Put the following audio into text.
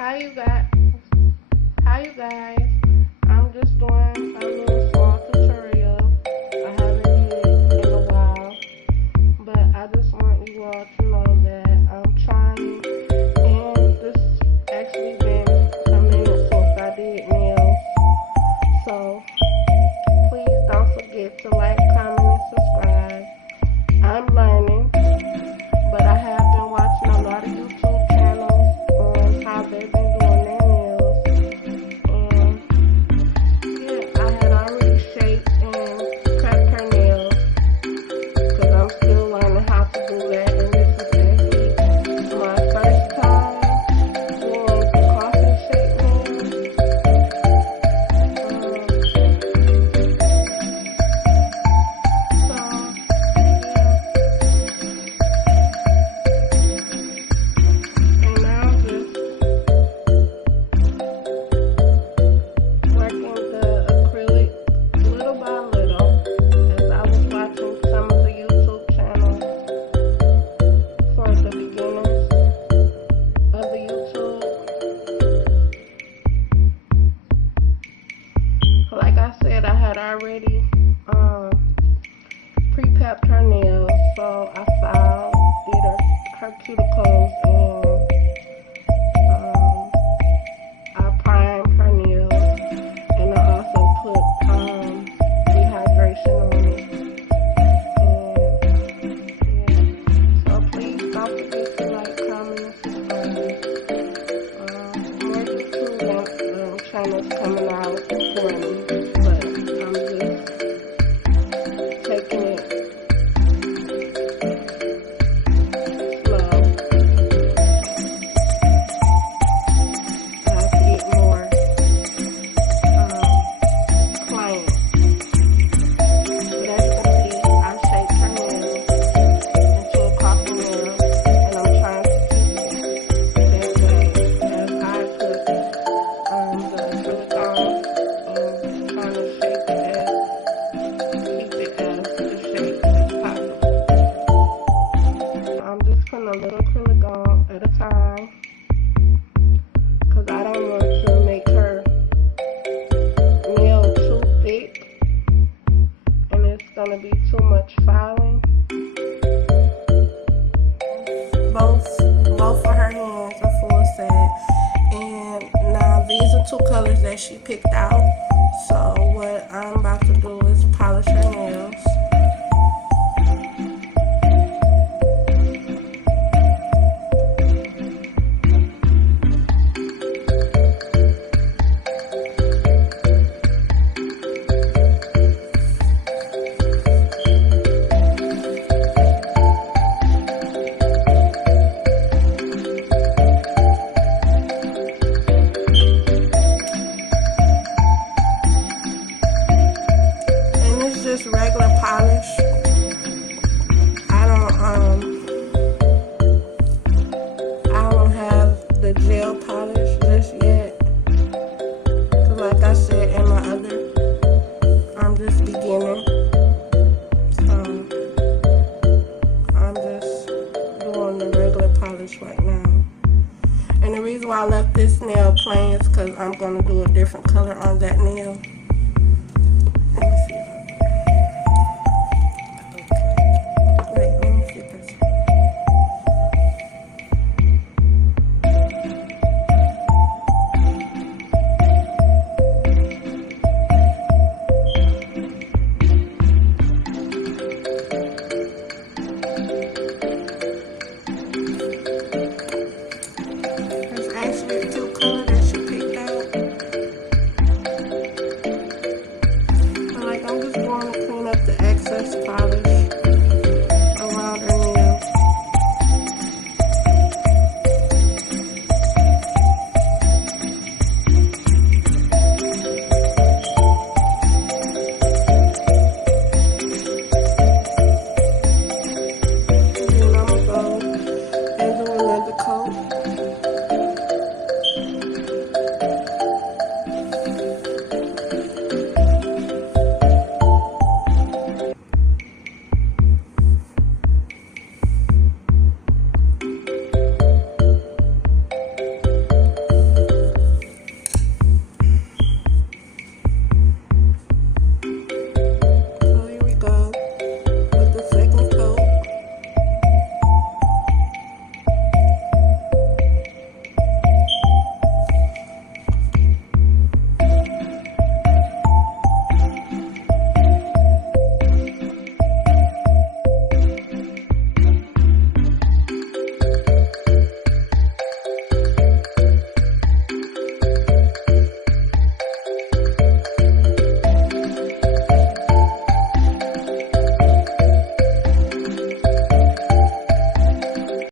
Hi you guys. Hi you guys. I'm just doing a little small tutorial. I haven't did it in a while, but I just want you all to know that I'm trying, and this actually been a minute since I did nails. So please don't forget to like, comment, and subscribe. I'm learning, but I have been watching a lot of YouTube channels on how they've been doing their nails. And yeah, I had already shaped and prepped her nails because I'm still learning how to do that. And this is actually my first time doing coffin shape nails. Like I said, I had already pre-prepped her nails, so I filed, did her cuticles, and I primed her nails, and I also put dehydration on it. And yeah, so please don't forget to like, comment, and subscribe. More YouTube channels coming out for me. But I'm just taking it slow. I have to get more clients. But as you can see, I shaped her nails into a coffin nail, and I'm trying to keep it that way as I put the acrylic on, and trying to shape it keep it as the shape as possible. So I'm just putting a little acrylic on at a time because I don't want to make her nail too thick and it's gonna be too much filing. Both of her hands are full set, and now these are two colors that she picked out. So what I'm about to do is polish her nails. Just regular polish. I don't have the gel polish just yet, cause like I said in my other, I'm just beginning, so I'm just doing the regular polish right now. And the reason why I left this nail plain is cause I'm gonna do a different color on that nail. Let me see. There's actually two